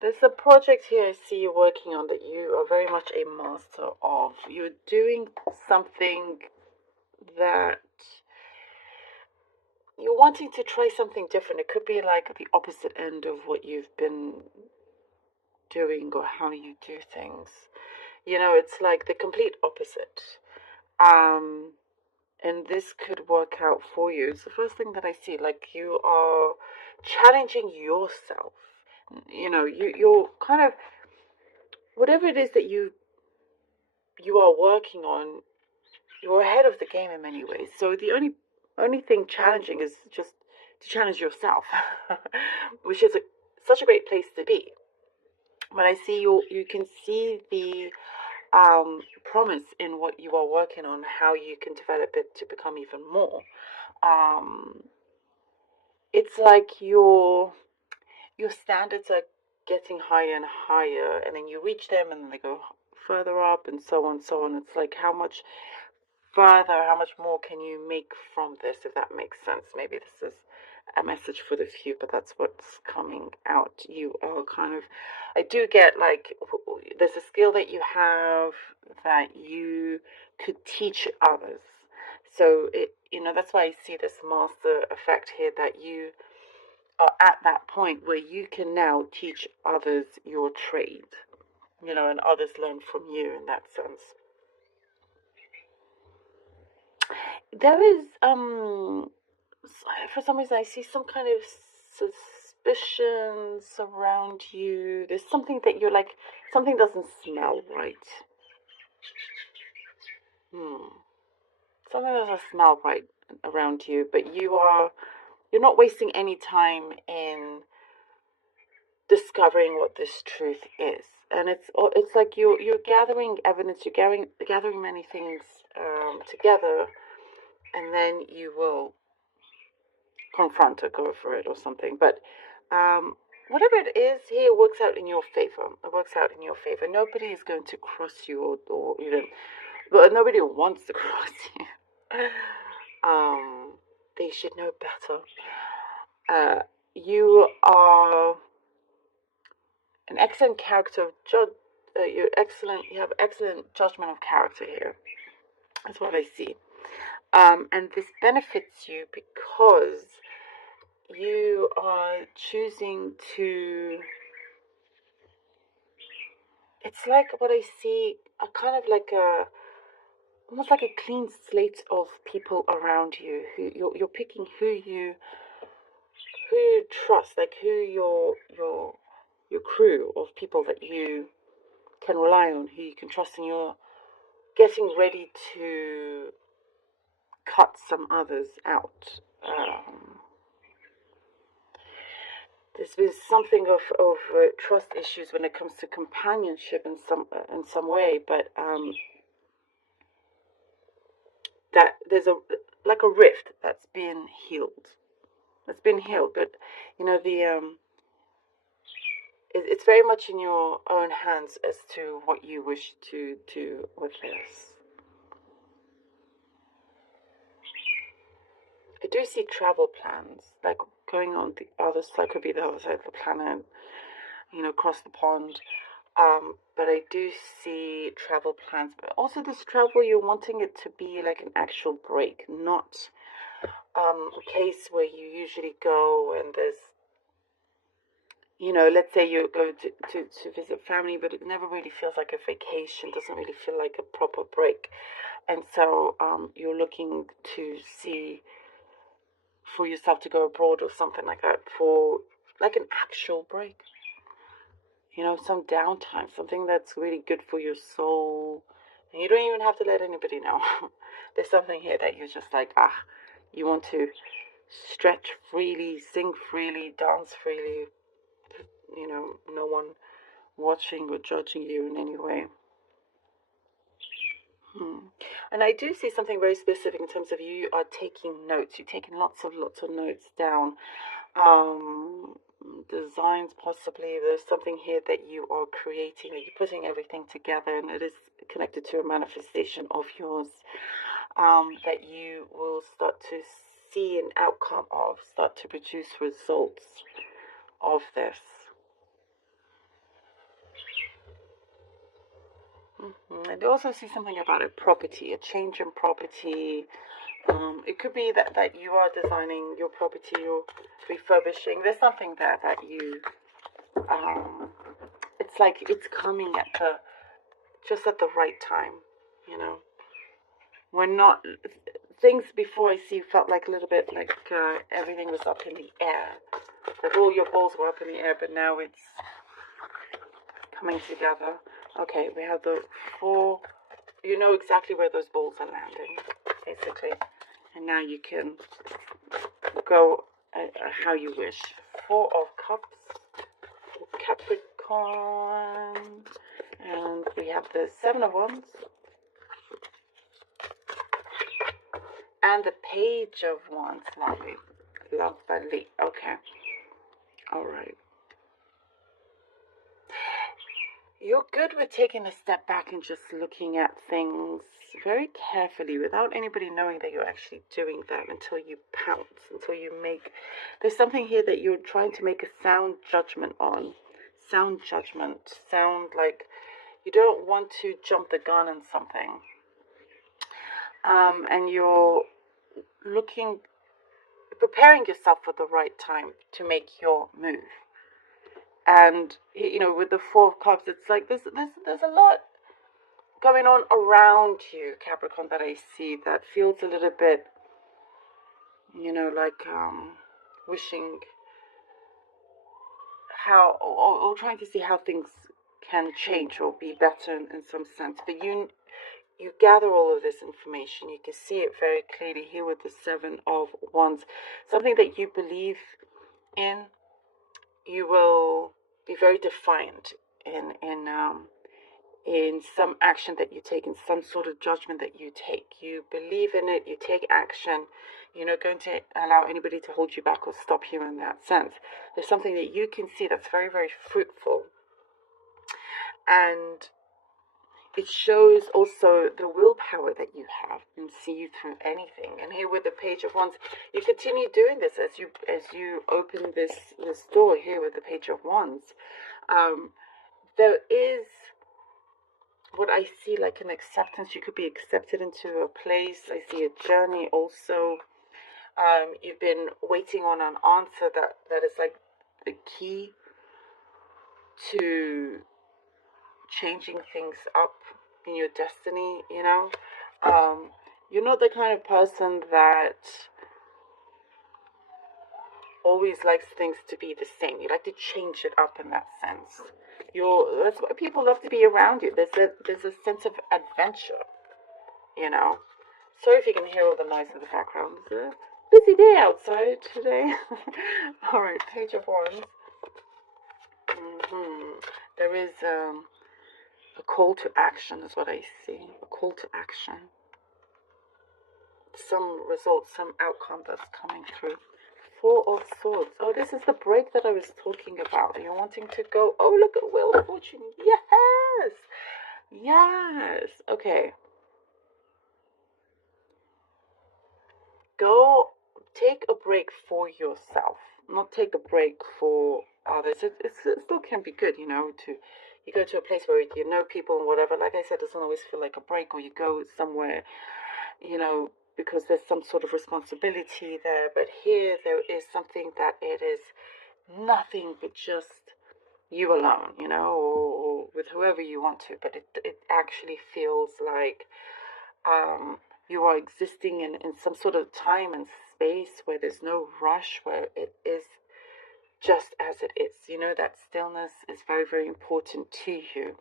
There's a project here I see you working on that you are very much a master of. You're doing something that you're wanting to try something different. It could be like the opposite end of what you've been doing or how you do things. It's like the complete opposite. Um, and this could work out for you. It's the first thing that I see. Like you are challenging yourself. You're kind of whatever it is that you are working on. You're ahead of the game in many ways. So the only thing challenging is just to challenge yourself, which is such a great place to be. But I see you can see the promise in what you are working on, how you can develop it to become even more. Um, it's like your standards are getting higher and higher, and then you reach them, and then they go further up, and so on, and so on. It's like how much further, how much more can you make from this, if that makes sense? Maybe this is a message for the few, but that's what's coming out. You are kind of, I do get like, there's a skill that you have that you could teach others. So that's why I see this master effect here, that you are at that point where you can now teach others your trade, and others learn from you in that sense. There is for some reason I see some kind of suspicions around you. There's something that you're like, something doesn't smell right. Hmm. Something doesn't smell right around you, but you're not wasting any time in discovering what this truth is. And it's like you're gathering evidence, you're gathering many things together, and then you will confront or go for it or something. But whatever it is here works out in your favor. It works out in your favor. Nobody is going to cross you, or even, but nobody wants to cross you. um, they should know better. You are an excellent character of judge. You're excellent. You have excellent judgment of character here. That's what I see. And this benefits you because you are choosing to. It's like what I see, a kind of like almost like a clean slate of people around you, who you're picking who you trust, like who your crew of people that you can rely on, who you can trust, and you're getting ready to cut some others out. There's been something of trust issues when it comes to companionship in some way, but that there's a like a rift that's been healed. It's been healed, but the it's very much in your own hands as to what you wish to do with this. I do see travel plans, like going on the other side, could be the other side of the planet, across the pond. But I do see travel plans. But also, this travel, you're wanting it to be like an actual break, not a place where you usually go and there's, let's say you go to visit family, but it never really feels like a vacation, doesn't really feel like a proper break. And so you're looking to see for yourself to go abroad or something like that for like an actual break. Some downtime, something that's really good for your soul. And you don't even have to let anybody know. There's something here that you're just like, you want to stretch freely, sing freely, dance freely, no one watching or judging you in any way. And I do see something very specific in terms of you are taking notes. You're taking lots of notes down. Um, Designs possibly. There's something here that you are creating. You're putting everything together, and it is connected to a manifestation of yours that you will start to see an outcome of, start to produce results of this. And I also see something about a property, a change in property. It could be that you are designing your property or refurbishing. There's something there that you, it's like it's coming just at the right time, you know. We're not, things before I see felt like a little bit like everything was up in the air. Like all your balls were up in the air, but now it's coming together. Okay, we have the 4, you know exactly where those balls are landing, basically. And now you can go how you wish. 4 of Cups, Capricorn, and we have the 7 of Wands, and the Page of Wands. Lovely. Lovely. Okay. All right. You're good with taking a step back and just looking at things very carefully without anybody knowing that you're actually doing that until you pounce, until you make... There's something here that you're trying to make a sound judgment on. Sound judgment. Sound like you don't want to jump the gun on something. And you're preparing yourself for the right time to make your move. And, you know, with the 4 of Cups, it's like there's a lot going on around you, Capricorn, that I see that feels a little bit, you know, like wishing how, or trying to see how things can change or be better in some sense. But you gather all of this information. You can see it very clearly here with the 7 of Wands. Something that you believe in, you will be very defiant in some action that you take, in some sort of judgment that you take. You believe in it, you take action. You're not going to allow anybody to hold you back or stop you in that sense. There's something that you can see that's very, very fruitful. And it shows also the willpower that you have and see you through anything. And here with the Page of Wands, you continue doing this as you open this door here with the Page of Wands. There is what I see like an acceptance. You could be accepted into a place. I see a journey also. You've been waiting on an answer that is like the key to changing things up in your destiny, you know. You're not the kind of person that always likes things to be the same. You like to change it up in that sense. That's why people love to be around you. There's a sense of adventure, you know. Sorry if you can hear all the noise in the background. It's a busy day outside today. All right, Page of Wands. There is a call to action is what I see. A call to action. Some result, some outcome that's coming through. 4 of Swords. Oh, this is the break that I was talking about. You're wanting to go, oh, look at Wheel of Fortune. Yes. Yes. Okay. Go take a break for yourself. Not take a break for others. It still can be good, you know, you go to a place where you know people and whatever. Like I said, it doesn't always feel like a break, or you go somewhere, you know, because there's some sort of responsibility there. But here there is something that it is nothing but just you alone, you know, or with whoever you want to. But it actually feels like you are existing in some sort of time and space where there's no rush, where it is just as it is. You know, that stillness is very, very important to you.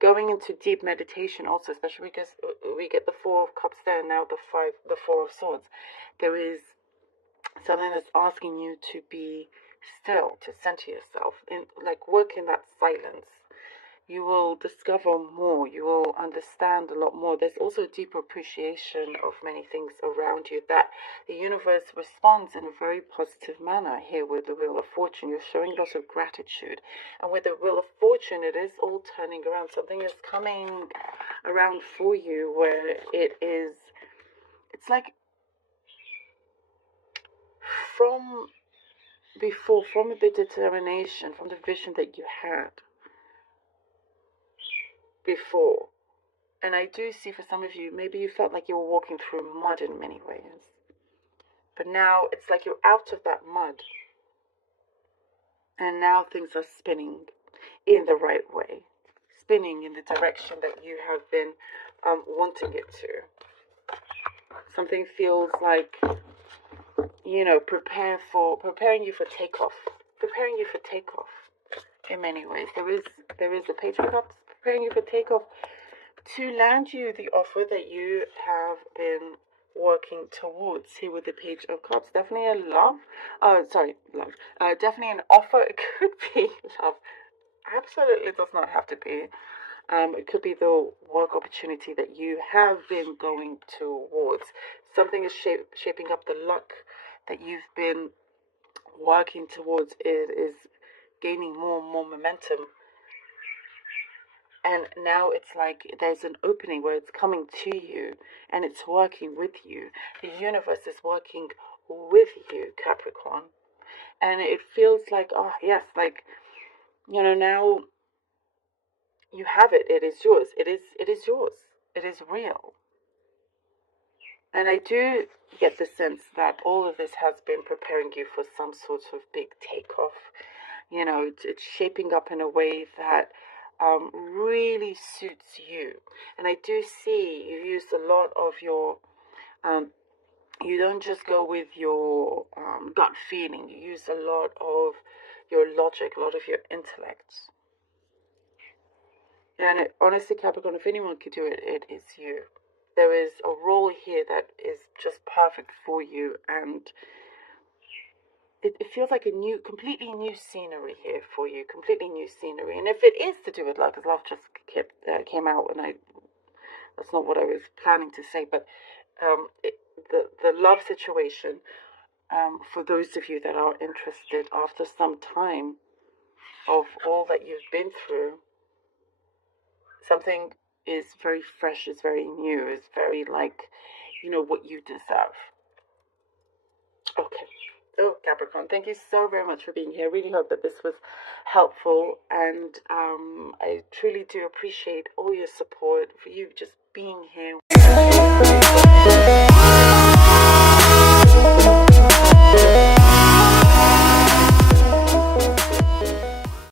Going into deep meditation also, especially because we get the 4 of Cups there, and now the 4 of Swords. There is something that's asking you to be still, to center yourself, and like work in that silence. You will discover more. You will understand a lot more. There's also a deeper appreciation of many things around you, that the universe responds in a very positive manner here with the Wheel of Fortune. You're showing lots of gratitude. And with the Wheel of Fortune, it is all turning around. Something is coming around for you where it's like from before, from the determination, from the vision that you had before, And I do see for some of you, maybe you felt like you were walking through mud in many ways. But now it's like you're out of that mud. And now things are spinning in the right way. Spinning in the direction that you have been wanting it to. Something feels like, preparing you for takeoff. Preparing you for takeoff in many ways. There is the Page of Cups preparing you for takeoff to land you the offer that you have been working towards. Here with the Page of Cups, definitely a love. Love. Definitely an offer. It could be love. Absolutely does not have to be. It could be the work opportunity that you have been going towards. Something is shaping up. The luck that you've been working towards is gaining more and more momentum. And now it's like there's an opening where it's coming to you and it's working with you. The universe is working with you, Capricorn. And it feels like, oh yes, like, now you have it. It is yours. It is yours. It is real. And I do get the sense that all of this has been preparing you for some sort of big takeoff. It's shaping up in a way that really suits you. And I do see you use a lot of your, you don't just go with your gut feeling. You use a lot of your logic, a lot of your intellect. And honestly, Capricorn, if anyone could do it, it is you. There is a role here that is just perfect for you, and it feels like a completely new scenery here for you, completely new scenery. And if it is to do with love, because love just came out, and that's not what I was planning to say, but the love situation, for those of you that are interested after some time of all that you've been through, something is very fresh, is very new, is very like, what you deserve. Okay. So Capricorn, thank you so very much for being here. I really hope that this was helpful, and I truly do appreciate all your support, for you just being here.